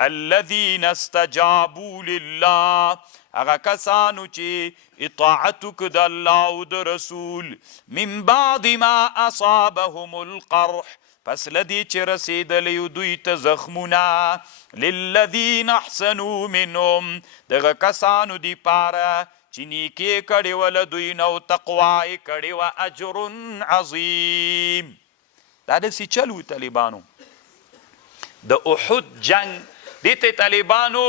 الذین استجابوا لله هغه کسانو چې اطاعت وکړه د الله او د رسول من بعد ما اصابهم القرح پس لدی چې رسیدلی دوی ته زخمونه للذین احسنوا منهم دغه کسانو دی پاره چې نیکې کړې وله دوی نه او تقوا یې کړې وه اجر عظیم. دا داسې چل و طالبانو د احد جنگ دې ته طالبانو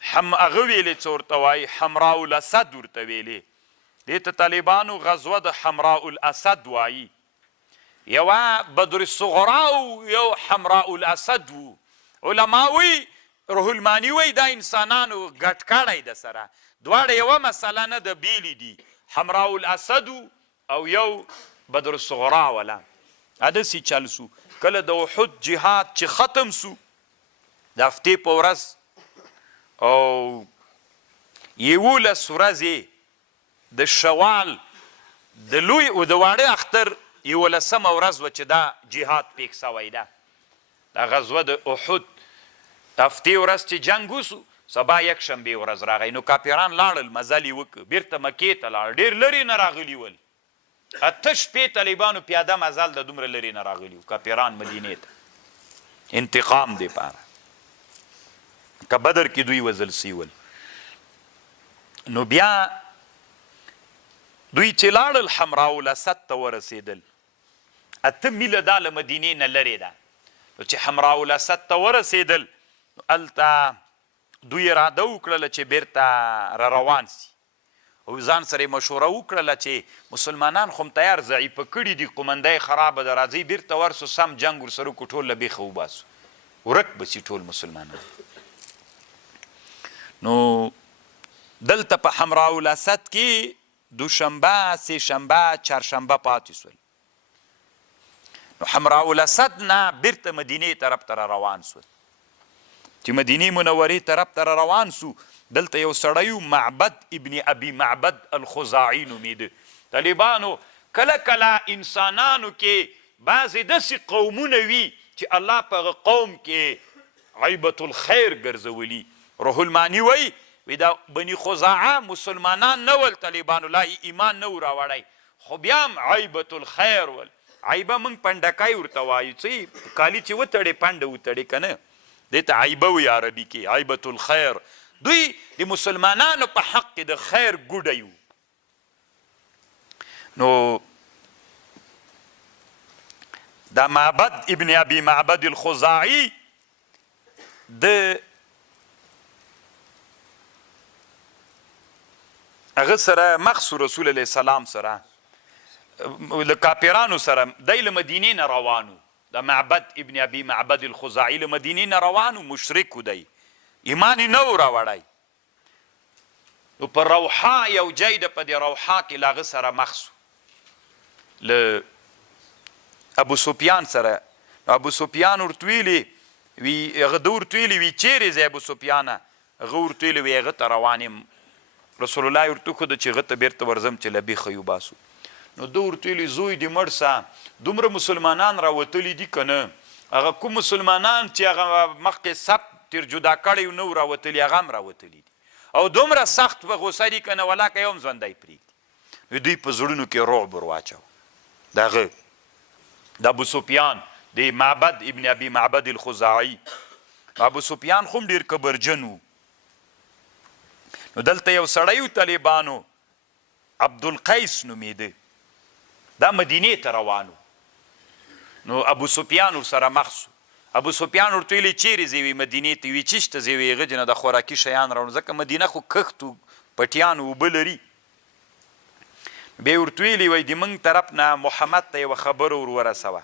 هغه ویلې څه ورته وایي حمراء الاسد ورته ویلې دې ته طالبانو غزوه د حمراء الاسد وایي. یوه بدر الصغرا او یو حمراء الاسد و. علما وی روح المانی وی دا انسانانو ګډ کړی د سره دواړه یوه مسله نه د بیلې دي حمراء الاسد او یو بدر الصغرا ولا هداسې چل سو. کله د احد جهاد چې ختم سو د هفتې په ورځ او 11 ورځې د شوال د لوی او د واړه اختر 11مه ورځ وه چې دا جهاد پیک سوی ده. دا غزوه د احد هفتې ورځ چې جنګ وسو سبا یک شنبې ورځ راغی نو کافران لاړل مزل یې وکړه بیرته مکې ته لاړ ډېر لرې نه راغلي ول 8 شپې طالبانو پیاده مزل د دومره لرې نه راغلي وو کافران مدینې ته انتقام دی پاره که بدر کې دوی وزل سیول. نو بیا دوی چې لاړل حمراء الاسد ته ورسېدل 8 میله دا له مدینې نه لرې ده. نو چې حمراء الاسد ته ورسېدل هلته دوی اراده وکړله چې بیرته را روان سي او ځان سره یې مشوره وکړله چې مسلمانان خو تیار ضعیفه کړي دي قومنده یې خرابه ده راځئ بیرته ورسو سم جنګ ورسره وکړو ټول له بیخه وباسو ورک به سي ټول مسلمانان. نو دلته په حمراء الاسد کې دوشنبه سهشنبه چهارشنبه پاتې سول. نو حمراء الاسد نه بیرته مدینې طرف ته روان سول. چې مدینې منورې طرف ته روان سو دلته یو سړی معبد ابن ابي معبد الخزاعي نومیده. طالبانو کله کله انسانانو کې بعضې داسې قومونه وي چې الله په هغه قوم کې عیبة الخیر ګرځولي. روح المانی وی دا بني خزاعه مسلمانان نه ول طالبانو لا ایمان نه و راوړی خو بیا هم عیبة الخیر ول. عیبه موږ پنډکای ورته وایو چې کالي چې وتړې پنډه وتړې که نه دې ته عیبه وي عربي کې عیبة الخیر. دوی د مسلمانانو په حق کې د خیر ګوډی وو. نو دا معبد ابن ابي معبد الخزاعي د هغه سره مخصو رسول الله سلام سره له کافرانو سره دی له مدینې نه روانو. د معبد ابن ابي معبد الخزاعي له مدینې نه روانو مشرک و دی ایمان یې نه و راوړی. نو په روحا یو ځای ده په دې روحا کې له هغه سره مخ سو له ابو سفیان سره. ابو سفیان ورته ویلي وي هغه ده ورته ویلي وي چیرې ځې ابو سفیانه هغه ورته ویلي وي هغه ته روان یم رسول الله ورته وښوده چې هغه ته بیرته ورځم چې له بیخه یې وباسو. نو ده ورته ویلي زوی دې مړ سه دومره مسلمانان راوتلي دي که نه هغه کوم مسلمانان چې هغه مخکې سب تیر جدا کړی نه و راوتلي هغه هم راوتلي دي او دومره سخت په غوسه دي که نه ولاکه یو هم ژوندی پرېږدي. دوی په زړونو کې رعب ور واچو د هغه د ابو سفیان د معبد ابن ابي معبد الخزاعي. ابو سفیان خو هم ډېر کبرجن و. نو دلته یو سړی و طالبانو عبدالقیس نومیده دا مدینې ته روانو. نو ابو سفیان ورسره مخ سو. ابو سفیان ورته ویلي چیرې ځې وي مدینې ته وي چیشته ځې وي هغه جنه د خوراکي شیان راوړو ځکه مدینه خو کښت و پټیان اوبه لري. بیا یې ورته ویلي وایي د موږ طرف نه محمد ته یوه خبره ور ورسوه.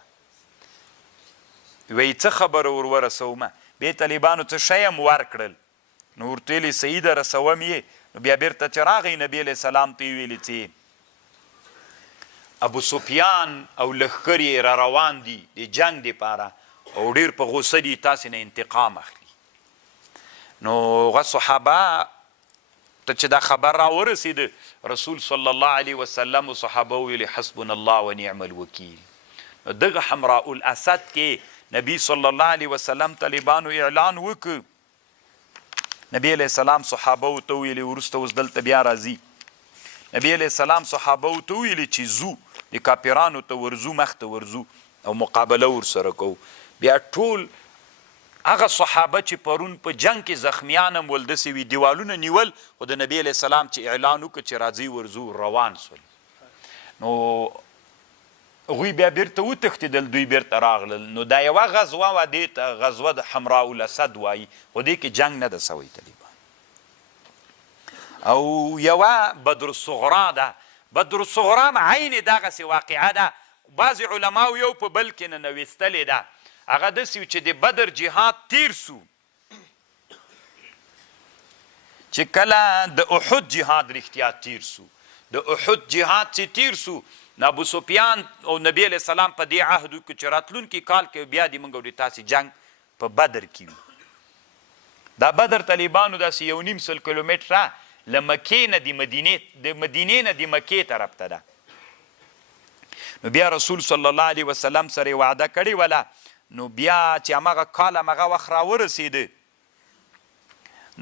وایي څه خبره ور ورسومه؟ بیا طالبانو څه شی هم ورکړل. نو ورته ویلي صحیح ده رسوم یې. نو بیا بیرته چې راغی نبي علیه السلام ته یې ویلي چې ابو سفیان او لښکر یې را روان دي د جنګ دپاره او ډېر په غوسه دي تاسې نه انتقام اخلي. نو هغه صحابه ته چې دا خبر را ورسېده رسول صلی الله علیه وسلم و صحابه ویلي حسبنا الله و نعم الوکیل. نو دغه حمراء الاسد کې نبی صلی الله علیه وسلم طالبانو اعلان وکړ نبی علیه السلام صحابه ورته ویلي وروسته اوس دلته بیا راځي نبی علیه السلام صحابه ورته ویلي چې ځو د کاپیرانو ته ورځو مخ ته ورځو او مقابله ورسره کوو بیا ټول هغه صحابه چې پرون په جنگ کې زخمیان هم ول داسې وي دیوالونه نیول خو د نبی علیه السلام چې اعلان وکړه چې راځئ ورځو روان سول نو هغوی بیا بیرته وتښتېدل دوی بیرته راغلل نو دا یوه غزوه وه دې ته غزوه د حمراء الاسد وایي خو دې کې جنگ نه ده سوی طالبان او یوه بدر الصغرا ده بدر الصغرا عین دغسې واقعه ده بعضې علماو یو په بل کې ننویستلې ده هغه داسې چې د بدر جهاد تیر سو چې کله د احد جهاد رښتیا تیر سو د احد جهاد چې تیر سو ابو سفیان او نبی علیه السلام په دې عهد کې چې راتلونکي کال کې بیا د موږ او د تاسې جنګ په بدر کې وي دا بدر طالبانو داسې 1.5 کیلومتره له مکې نه د مدینې نه د مکې طرف ته ده نو بیا رسول صلی الله علیه وسلم سره وعده کړې وله نو بیا چې همغه کال همغه وخت راورسېده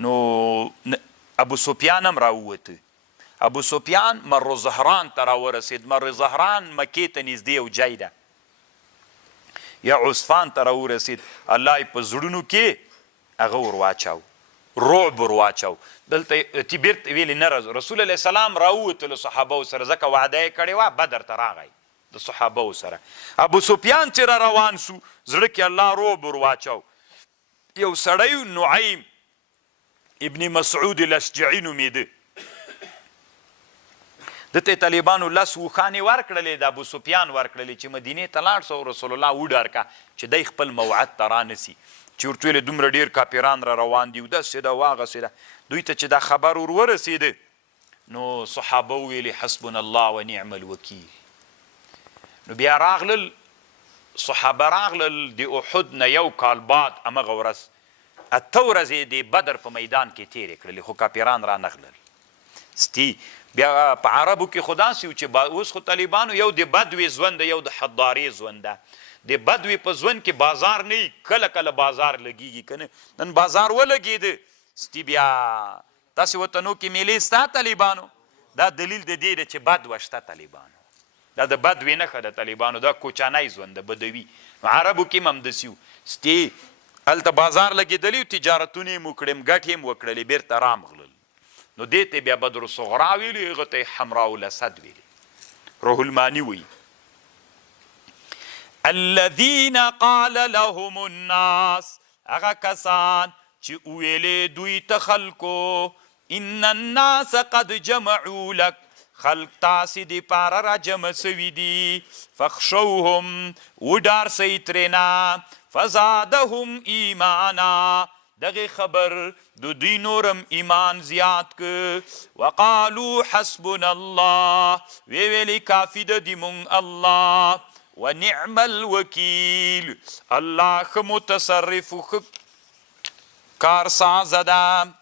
نو ابو سفیان هم راووته ابو سفیان مر زهران ته راورسېد مر زهران مکې ته نږدې یو ځای ده یا عصفان ته راورسېد الله یې په زړونو کې هغه ور واچاو رعب ور واچاو دلته چې بیرته ویلې نه رسول علیه السلام راووتلو صحابو سره ځکه وعده یې کړې وه بدر ته راغی د صحابو سره ابو سفیان چې را روان سو زړه کې الله رعب ور واچاو یو سړی نعیم ابن مسعود الاشجعي نومېده دته طالبانو لس وخانې ورکړلې د ابو سفیان ورکړلې چې مدینې ته لاړ سو رسول الله وډار کا چې دی خپل موعد ته رانسي چې ورته ویلې دومره ډېر کاپیران را روان دي داسې ده واغسې ده دوی ته چې دا خبر ور ورسېده نو صحابه ویلې حسبنا الله ونعم الوکیل نو بیا راغلل صحابه راغلل د احد نه یو کال بعد همغه ورځ 8 ورځې د بدر په میدان کې تېرې کړلې خو کاپیران را نغلل ستی بیا په عربو کې خو داسې و چې اوس خو طالبانو یو د بدوي ژوند ده یو د حضاري ژوند ده د بدوي په ژوند کې بازار نه وي کله کله بازار لګیږي که نه نن بازار ولګېده ستی بیا داسې وطنو کې میلې ستا طالبانو دا دلیل د دې ده چې بدوه شته طالبانو دا د بدوي نښه ده طالبانو دا کوچانی ژوند ده بدوي نو عربو کې هم همداسې و ستی هلته بازار لګېدلی و تجارتونه یې وکړې ګټې یې وکړلې بیرته رامغلل نو دې ته بیا بدر الصغرا ویلي هغه ته حمراء الاسد ویلي روح المانی وی الذین قال لهم الناس هغه کسان چې ویلې دوی ته خلکو ان الناس قد جمعوا لك خلق تاسې دپاره را جمع سوي دي فخشوهم وډار سئ ترېنه فزادهم ایمانا دغه خبر د دوی نورم ایمان زیات که وقالو حسبنا الله وی ویلی کافی د دی مونږ الله ونعم الوکیل الله ښه متصرف و ښه کارسازه ده